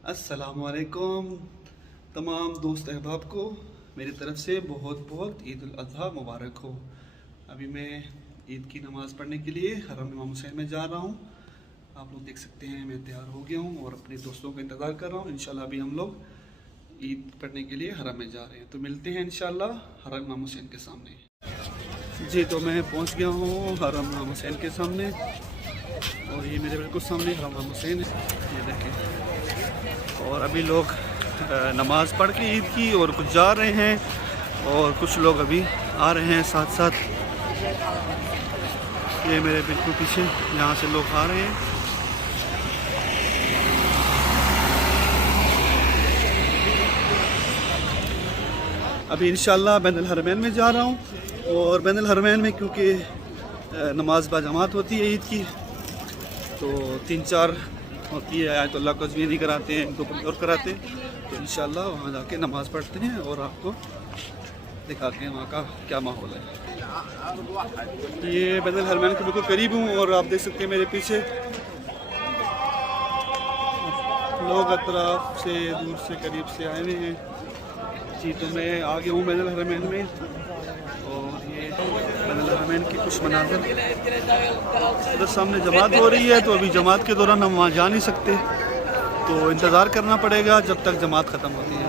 अस्सलामुअलैकुम तमाम दोस्त अहबाब को मेरी तरफ़ से बहुत बहुत ईद उल अज़हा मुबारक हो। अभी मैं ईद की नमाज़ पढ़ने के लिए हरम इमाम हुसैन में जा रहा हूँ। आप लोग देख सकते हैं मैं तैयार हो गया हूँ और अपने दोस्तों का इंतज़ार कर रहा हूँ। इंशाल्लाह अभी हम लोग ईद पढ़ने के लिए हरम में जा रहे हैं, तो मिलते हैं इंशाल्लाह हरम इमाम हुसैन के सामने। जी तो मैं पहुँच गया हूँ हरम इमाम हुसैन के सामने और ये मेरे बिल्कुल सामने हरम इमाम हुसैन है, ये देखें। और अभी लोग नमाज़ पढ़ के ईद की और कुछ जा रहे हैं और कुछ लोग अभी आ रहे हैं साथ साथ। ये मेरे बिल्कुल पीछे यहाँ से लोग आ रहे हैं। अभी इंशाल्लाह बैनुल हरमैन में जा रहा हूँ और बैनुल हरमैन में क्योंकि नमाज बाजमात होती है ईद की, तो 3-4 होती है आयतुल्लाह को भी नहीं कराते हैं, इनको और कराते हैं, तो इंशाल्लाह वहाँ जाके नमाज़ पढ़ते हैं और आपको दिखाते हैं वहाँ का क्या माहौल है। ये बैनुल हरमैन के बिल्कुल करीब हूँ और आप देख सकते हैं मेरे पीछे लोग अतराफ से दूर से करीब से आए हुए हैं। जी तो मैं आ गया हूँ बैनुल हरमैन में और ये बैनुल हरमैन की कुछ मनाज़िर। इधर सामने जमात हो रही है, तो अभी जमात के दौरान हम वहाँ जा नहीं सकते, तो इंतज़ार करना पड़ेगा जब तक जमात ख़त्म होती है।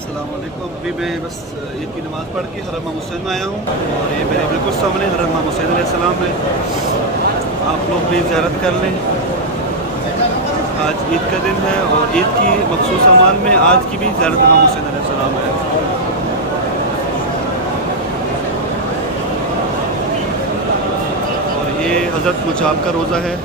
अस्सलामुअलैकुम। अभी मैं बस ईद की नमाज़ पढ़ के हरम इमाम हुसैन में आया हूँ और ये मेरे बिल्कुल सामने हरम इमाम हुसैन अलैहिस्सलाम है। आप लोग भी ज़ियारत कर लें। आज ईद का दिन है और ईद की मखसूस अमाल में आज की भी ज़ियारत इमाम हुसैन अलैहिस्सलाम है। और ये हज़रत मुजाब का रोज़ा है।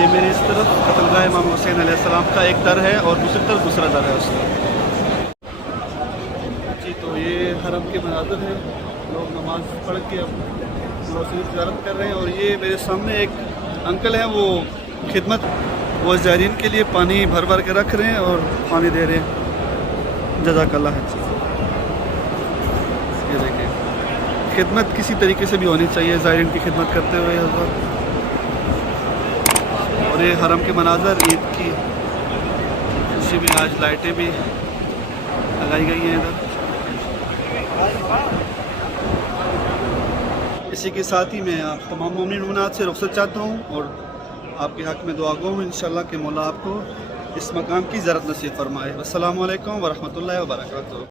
ये मेरे इस तरफ कत्लगाह इमाम हुसैन अलैहिस्सलाम का एक दर है और दूसरी तरफ दूसरा दर है उसका। जी तो ये हरम के मनाज़िर हैं, लोग नमाज़ पढ़ के अब रोशनी ज़ियारत कर रहे हैं। और ये मेरे सामने एक अंकल हैं, वो खिदमत वो ज़ायरीन के लिए पानी भर भर के रख रहे हैं और पानी दे रहे हैं। जज़ाकल्लाह खैर। ये देखें, खिदमत किसी तरीके से भी होनी चाहिए ज़ायरीन की खिदमत करते हुए हज़रत। और ये हरम के मनाज़र ईद की खुशी में आज लाइटें भी लगाई गई हैं इधर। इसी के साथ ही मैं आप तमाम मोमिन मुनात से रुख़्सत चाहता हूँ और आपके हक़ में दुआ गो हूँ इंशाल्लाह कि मौला आपको इस मकाम की ज़ियारत नसीब फरमाए। अस्सलामु अलैकुम व रहमतुल्लाहि व बरकातुहू।